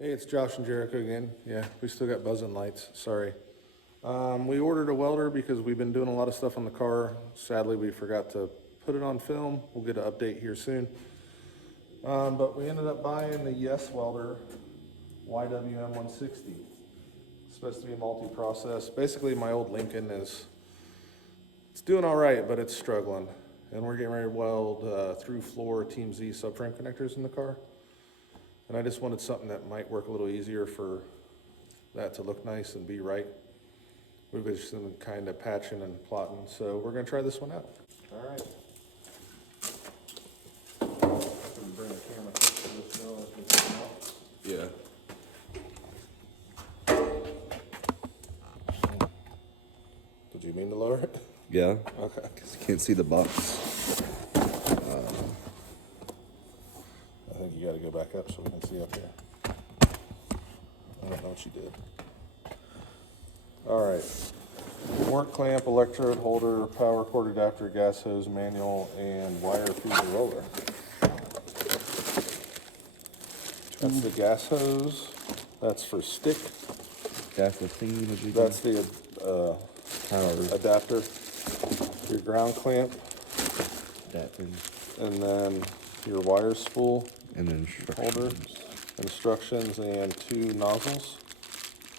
Hey, it's Josh and Jericho again. Yeah, we still got buzzing lights, sorry. We ordered a welder because we've been doing a lot of stuff on the car. Sadly, we forgot to put it on film. We'll get an update here soon. But we ended up buying the Yes Welder YWM160. It's supposed to be multi-process. Basically, my old Lincoln it's doing all right, but it's struggling. And we're getting ready to weld through floor Team Z subframe connectors in the car. And I just wanted something that might work a little easier for that to look nice and be right. We've just been kind of patching and plotting, so we're gonna try this one out. All right. Bring the camera close to this now as we come out. Yeah. Did you mean to lower it? Yeah. Okay. Because you can't see the box. I think you gotta go back up so we can see up here. I don't know what you did. All right. Work clamp, electrode holder, power cord adapter, gas hose, manual, and wire feeder roller. That's the gas hose. That's for stick. Gasoline. That's the power adapter. Your ground clamp, adapter. and then your wire spool And then holder, instructions, and 2 nozzles,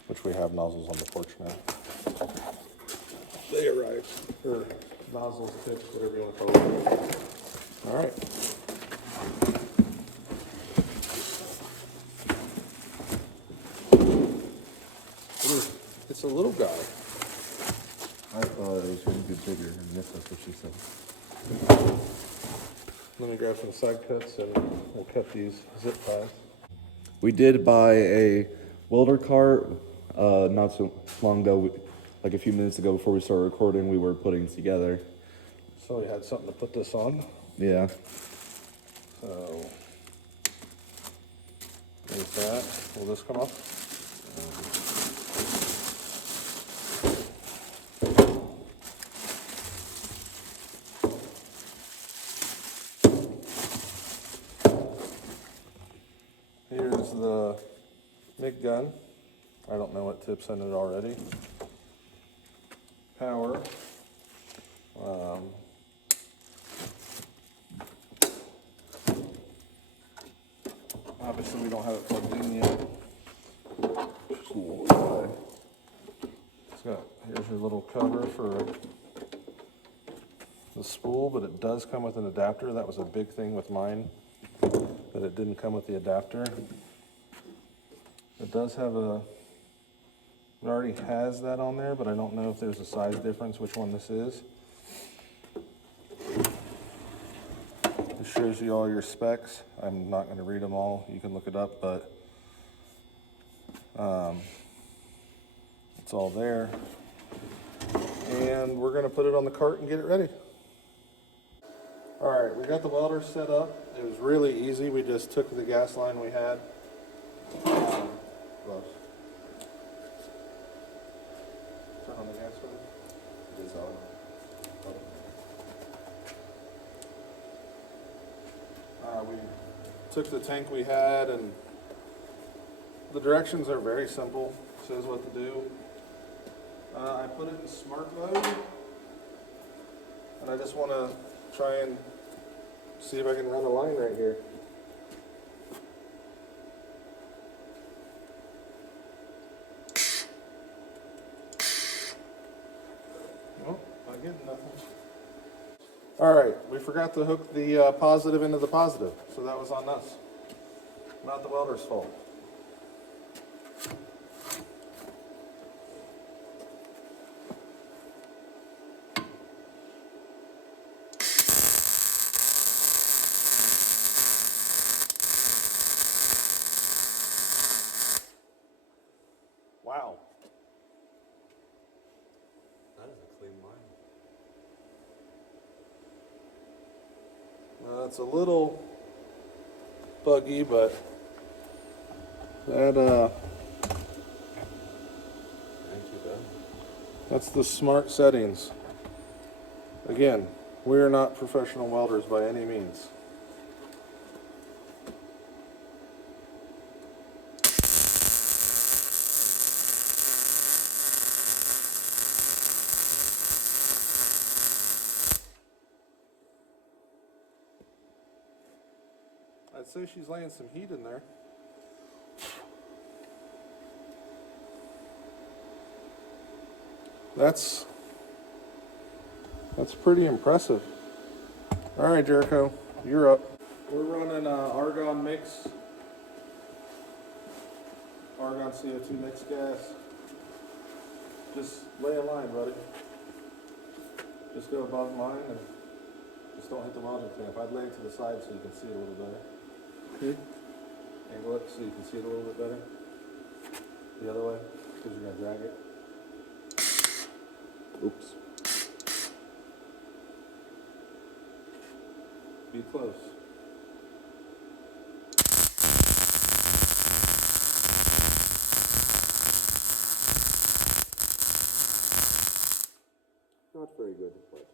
which we have nozzles on the porch now. They arrived, or nozzles, tips, whatever you want to call it. All right. It's a little guy. I thought it was going to be bigger, and that's what she said. Let me grab some side cuts and we'll cut these zip ties. We did buy a welder cart not so long ago, like a few minutes ago before we started recording. We were putting together. So we had something to put this on. Yeah. So there's that. Will this come off? Here's the MIG gun. I don't know what tip's in it already. Power. Obviously we don't have it plugged in yet. Here's your little cover for the spool, but it does come with an adapter. That was a big thing with mine, that it didn't come with the adapter. It does have it already has that on there, but I don't know if there's a size difference which one this is. It shows you all your specs. I'm not going to read them all. You can look it up, but it's all there. And we're going to put it on the cart and get it ready. All right, we got the welder set up. It was really easy. We just took the gas line we had. Gloves. Turn on the gas hose. It is on. We took the tank we had, and the directions are very simple. It says what to do. I put it in smart mode, and I just want to try and see if I can run a line right here. Nope, not getting nothing. All right, we forgot to hook the positive into the positive, so that was on us. Not the welder's fault. Wow. That is a clean line. It's a little buggy, but that Ain't too bad. that's the smart settings. Again, we're not professional welders by any means. I'd say she's laying some heat in there. That's pretty impressive. All right, Jericho, you're up. We're running argon mix, argon CO2 mix gas. Just lay a line, buddy. Just go above mine and just don't hit the welding clamp. I'd lay it to the side so you can see it a little better. Okay. Angle it so you can see it a little bit better. The other way, because you're gonna drag it. Oops. Be close. Not very good, but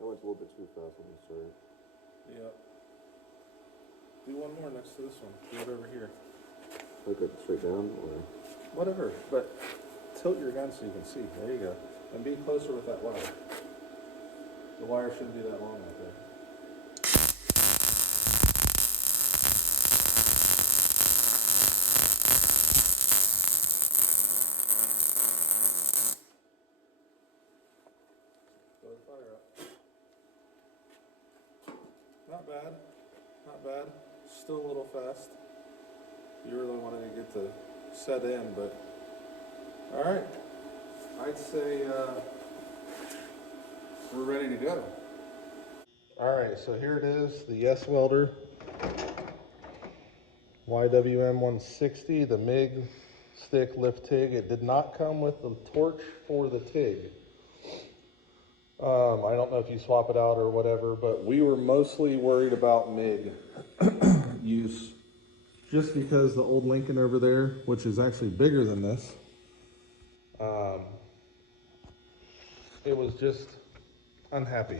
I went a little bit too fast when we started. Yeah. Do one more next to this one. Do it over here. Like it straight down, or? Whatever, but tilt your gun so you can see. There you go. And be closer with that wire. The wire shouldn't be that long right there. Throw the fire up. Not bad. Not bad. Still a little fast. You really wanted to get the set in, but all right. I'd say we're ready to go. All right, so here it is, the Yes Welder YWM 160, the MIG stick lift TIG. It did not come with the torch for the TIG. I don't know if you swap it out or whatever, but we were mostly worried about MIG use just because the old Lincoln over there, which is actually bigger than this, it was just unhappy.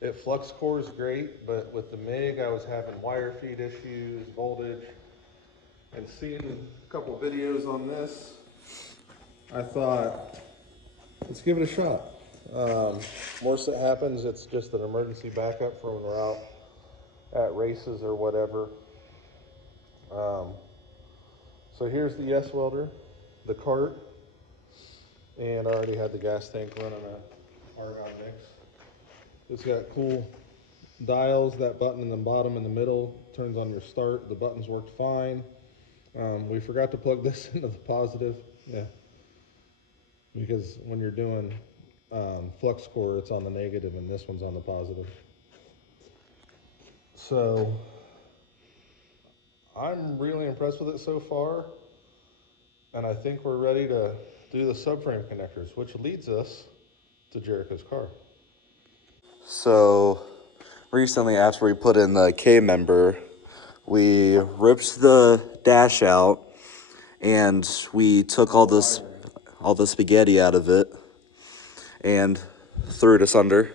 It flux cores great, but with the MIG, I was having wire feed issues, voltage, and seeing a couple videos on this, I thought, let's give it a shot. Worst that happens, it's just an emergency backup for when we're out at races or whatever. So here's the Yes Welder, the cart, and I already had the gas tank running a argon mix. It's got cool dials. That button in the bottom in the middle turns on your start. The buttons worked fine. We forgot to plug this into the positive, yeah, because when you're doing flux core, it's on the negative, and this one's on the positive. So I'm really impressed with it so far, and I think we're ready to do the subframe connectors, which leads us to Jericho's car. So, recently after we put in the K member, we ripped the dash out and we took all the spaghetti out of it and threw it asunder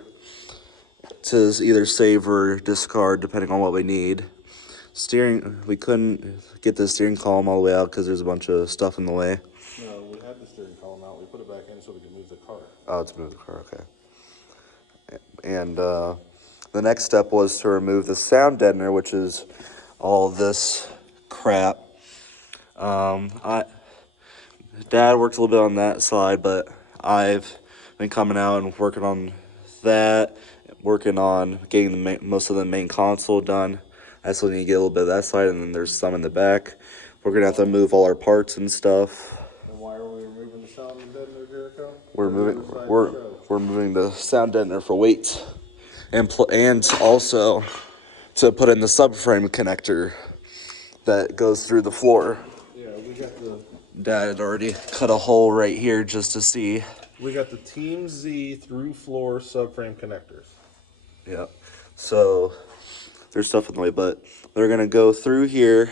to either save or discard depending on what we need. We couldn't get the steering column all the way out because there's a bunch of stuff in the way. No, we had the steering column out. We put it back in so we could move the car. Oh, to move the car, okay. And the next step was to remove the sound deadener, which is all this crap. Dad worked a little bit on that side, but I've been coming out and working on that, working on getting most of the main console done. I still need to get a little bit of that side, and then there's some in the back. We're gonna have to move all our parts and stuff. And why are we removing the sound deadener, Jericho? We're moving the sound deadener for weight, and also to put in the subframe connector that goes through the floor. Yeah, we got the Dad had already cut a hole right here just to see. Team Z through floor subframe connectors. Yeah. So there's stuff in the way, but they're gonna go through here,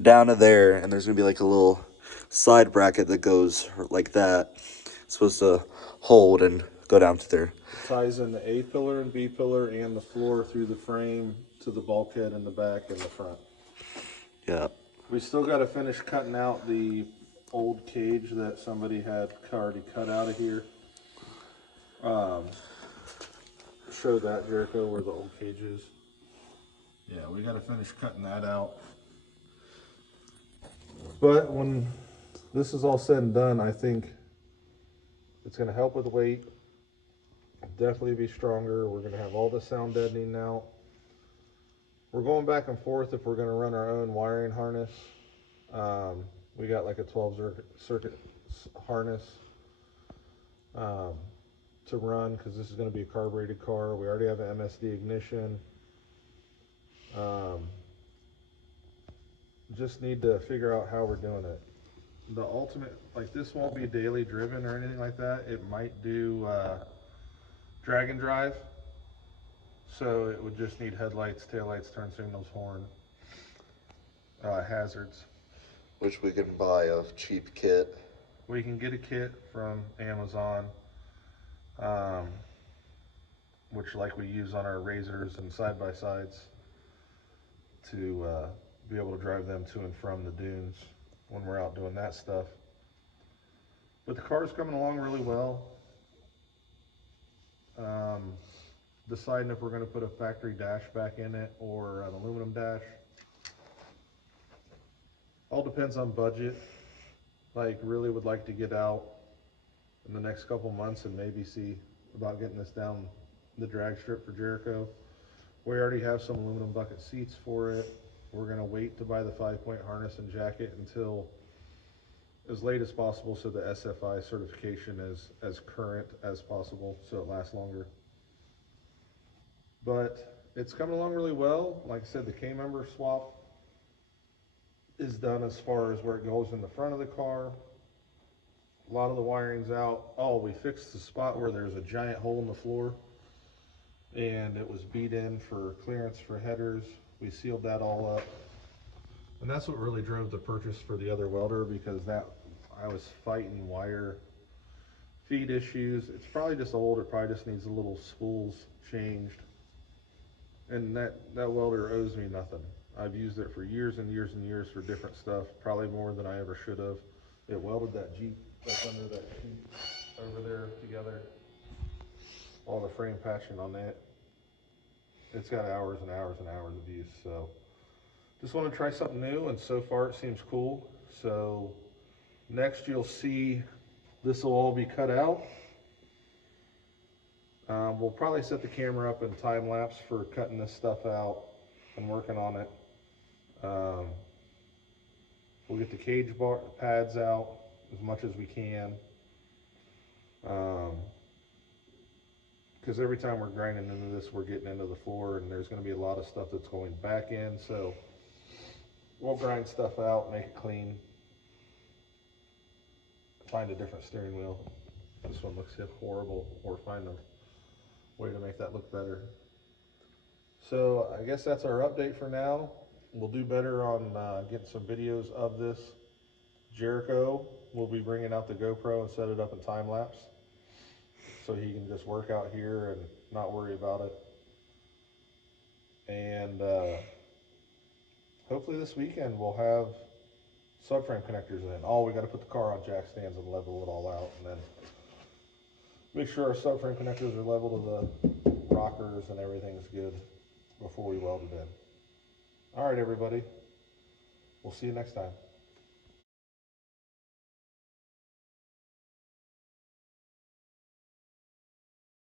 down to there, and there's gonna be like a little side bracket that goes like that. It's supposed to hold and go down to there. It ties in the A pillar and B pillar and the floor through the frame to the bulkhead in the back and the front. Yeah. We still got to finish cutting out the old cage that somebody had already cut out of here. Show that, Jericho, where the old cage is. Yeah, we gotta finish cutting that out. But when this is all said and done, I think it's gonna help with weight, definitely be stronger. We're gonna have all the sound deadening now. We're going back and forth if we're gonna run our own wiring harness. We got like a 12 circuit harness to run because this is going to be a carbureted car. We already have an MSD ignition. Just need to figure out how we're doing it. The ultimate, like this won't be daily driven or anything like that. It might do drag and drive. So it would just need headlights, taillights, turn signals, horn, hazards. Which we can buy a cheap kit. We can get a kit from Amazon, which like we use on our Razors and side-by-sides to be able to drive them to and from the dunes when we're out doing that stuff. But the car's coming along really well. Deciding if we're going to put a factory dash back in it or an aluminum dash. All depends on budget. Like really would like to get out in the next couple months and maybe see about getting this down the drag strip for Jericho. We already have some aluminum bucket seats for it. We're gonna wait to buy the 5-point harness and jacket until as late as possible so the SFI certification is as current as possible so it lasts longer. But it's coming along really well. Like I said, the K-member swap is done as far as where it goes in the front of the car. A lot of the wiring's out. Oh, we fixed the spot where there's a giant hole in the floor and it was beat in for clearance for headers. We sealed that all up. And that's what really drove the purchase for the other welder, because that I was fighting wire feed issues. It's probably just old. It probably just needs a little spools changed. And that welder owes me nothing. I've used it for years and years and years for different stuff, probably more than I ever should have. It welded that Jeep that's under that sheet over there together. All the frame patching on it. It's got hours and hours and hours of use. So just want to try something new, and so far it seems cool. So next you'll see this will all be cut out. We'll probably set the camera up in time lapse for cutting this stuff out and working on it. We'll get the cage bar pads out as much as we can. Because every time we're grinding into this, we're getting into the floor, and there's going to be a lot of stuff that's going back in. So we'll grind stuff out, make it clean, find a different steering wheel. This one looks horrible, or find a way to make that look better. So I guess that's our update for now. We'll do better on getting some videos of this. Jericho will be bringing out the GoPro and set it up in time lapse, so he can just work out here and not worry about it. And hopefully this weekend we'll have subframe connectors in. Oh, we got to put the car on jack stands and level it all out, and then make sure our subframe connectors are level to the rockers and everything's good before we weld it in. All right, everybody. We'll see you next time.